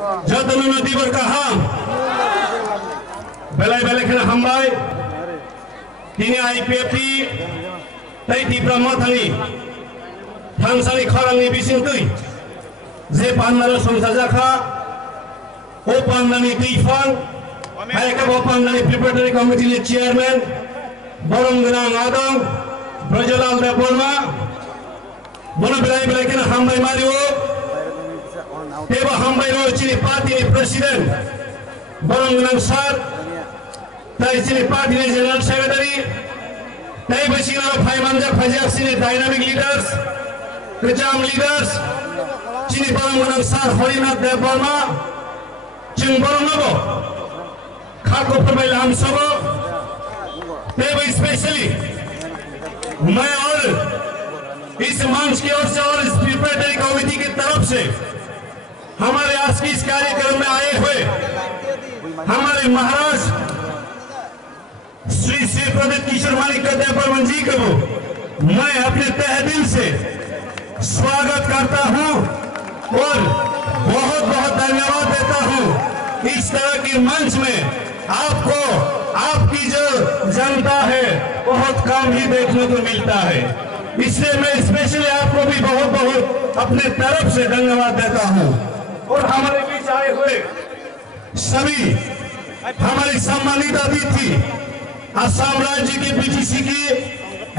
jatuh nanti berkaham belai-belai kena hambai ini IPFT tai di pramothani thangsani kharangni bisingtui je pandalo songsajakha o pandani tuifang ayaka o pandani preparatory committee chairman boronggrang adong Brajalal Deborma bono belai-belai kena hambai mario teba hambai ro chini party ni president boronggrang sar tai chini party ni general secretary tai basina phaimanjak phajak chini dynamic leaders kejam leaders chini boronggrang sar Harinath Deborma ching borongnobo khako permail ham sabo teba especially मैं और इस मंच की ओर से और इस preparatory committee की तरफ से हमारे आज की इस कार्यक्रम में आए हुए हमारे महाराज श्री प्रदीप किशोर मालिक देवबर्मन जी को मैं अपने तहे दिल से स्वागत करता हूं और बहुत बहुत धन्यवाद देता हूं। इस तरह की मंच में आपको आपकी जो जनता है बहुत कम ही देखने को मिलता है, इसलिए मैं स्पेशली आपको भी बहुत बहुत अपने तरफ से धन्यवाद देता हूं। और हमारे बीच आए हुए सभी हमारी सम्मानित अतिथि असम राज्य के बीटीसी की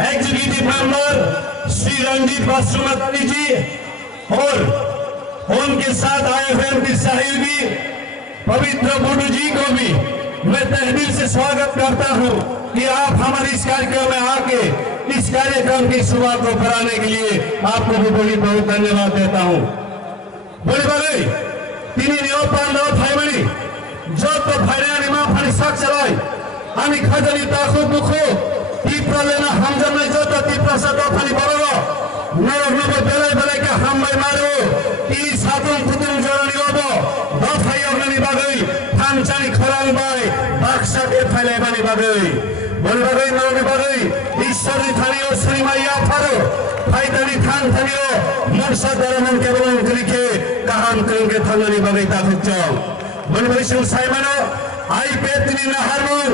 एग्जीक्यूटिव मेंबर श्री रंजीत बासुमतारी जी और उनके साथ आए हुए उनके सहयोगी पवित्र बुडू जी को भी मैं तहे दिल से स्वागत करता हूं कि आप हमारे इस कार्यक्रम में आके इस कार्यक्रम की शुरुआत को कराने के लिए आपको भी बहुत धन्यवाद देता हूं। बोले बोले तीन नियोपान भाईमणि जो तो भाईरानी मां फानी साक चलाई हामी खजनी ताखो बुखो तीप्रा लेना हम जब नहीं जो तो तीप्रा सा तो फानी बरोलो नरक नबो बेले बेले के हम भाई मारो ती सातों कुतुम जोड़नी होबो दो भाई अग्नि बागई थानचानी खराल बाई बाक्सा के फैले बनी बागई बोले बागई नौनी बागई ईश्वरी थानियो श्री मैया फारो फाइदानी थान थानियो मरसा दरमन के बलन करिके कहान करेंगे थाननी बागई ताकुत जाओ बोले बागई शिव साइमनो आई पेतनी नहरमुर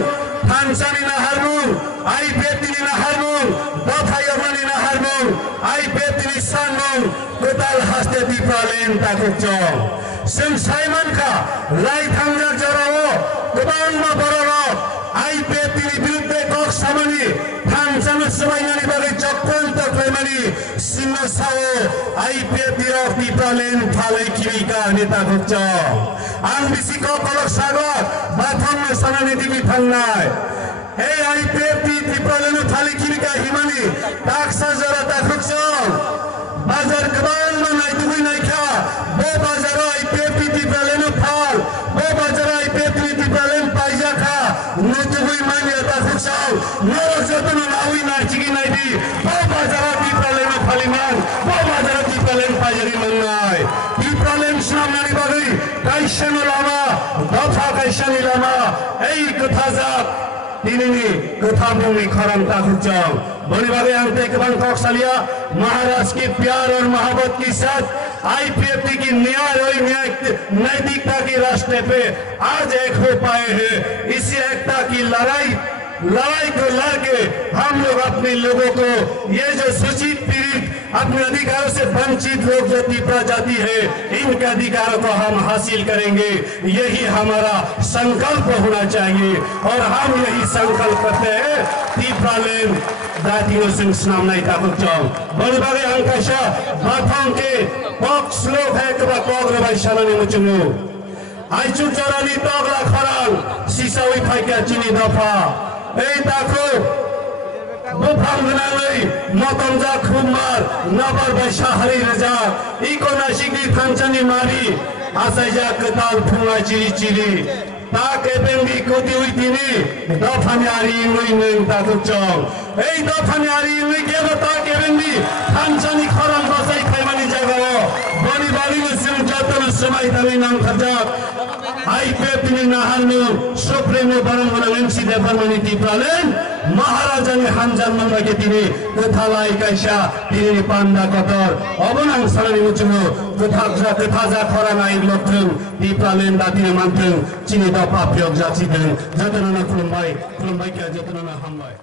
थानचानी नहरमुर आई पेतनी नहरमुर दो भाई अग्नि नहरमुर आई पेतनी सानमुर कोताल हस्ते दीपालेन ताकुत जाओ सिम साइमन का लाई थांगर जराओ कुबांग में बरोरो आई पेतनी बिरुद्धे कोक समनी थानचानी समायनी बागई चक्कन तक लेमनी सिंह साओ आई पेतनी रॉक दीपालेन फाले किवी का नेता कुत जाओ आंग बिसी को कलक सागर बाथम में सनानी दिवी थांगनाय ए आई पेतनी दीपालेन फाले किवी का हिमानी ताकसा जरा ताकुत जाओ बाजार कबान में नहीं दुबई नहीं क्या वो बाजार आई पेतनी दीपालेन फाल वो बाजार आई पेतनी दीपालेन पाइजा खा न दुबई मानिया ताकुत जाओ न जतन नावी नाचिकी नहीं दी वो बाजार दीपालेन फालिमान वो बाजार दीपालेन पाइजरी मंगाए दीपालेन सुनाम नहीं बागई कैशन लामा दफा कैशन लामा ऐ कथा जाप तीननी कथा मुंगी खरम ताकुत जाओ बोली बागे अंते कबान कौशलिया महाराज के प्यार और मोहब्बत के साथ IPFT की न्याय और नैतिकता के रास्ते पे आज एक हो पाए हैं। इसी एकता की लड़ाई को लड़के हम लोग अपने लोगों को ये जो सूचित पीड़ित अपने अधिकारों से वंचित लोग जो तीव्र जाति है इनके अधिकारों को हम हासिल करेंगे, यही हमारा संकल्प होना चाहिए और हम यही संकल्प करते हैं। तीव्रालेन दातियों से नाम नहीं ताकुत जाओ बड़े बड़े अंकशा बाथों के बॉक्स लोग है कब कोगरे भाई शालानी मुचुंगो आई चुचारानी तोगला खराल सीसावी फाई क्या चीनी दफा ए ताको बुफाम बनाई मतंजा खुमार नबर बैशा हरी रजा इको नाशिकी थांचनी मारी आसाइजा कताल फुंगा चिरी चिरी ताके बेंगी कोती हुई तीनी दफान्यारी हुई नहीं ताकुत जाओ ए दफान्यारी हुई क्या बता के बेंगी थांचनी खराल बसाई खाइमानी जगह बनी बारी में सिम जातन समय तभी नाम खर्चा IPFT नाहरनु सुप्रीमो बरंगना लेंसी देवबर्मन तीप्रालेन महाराजानि हामजान मानबाय दिनै गोथालाय गायसा दिनै पान्दा कतर अबनां सानानि मुचुङो गोथा खरानाय लथों दिप्लालेन दातिनि मानथों चिनि दफा प्रियक जासिदों जतनना खुलुमबाय खुलुमबाय क्या जतनना हामबाय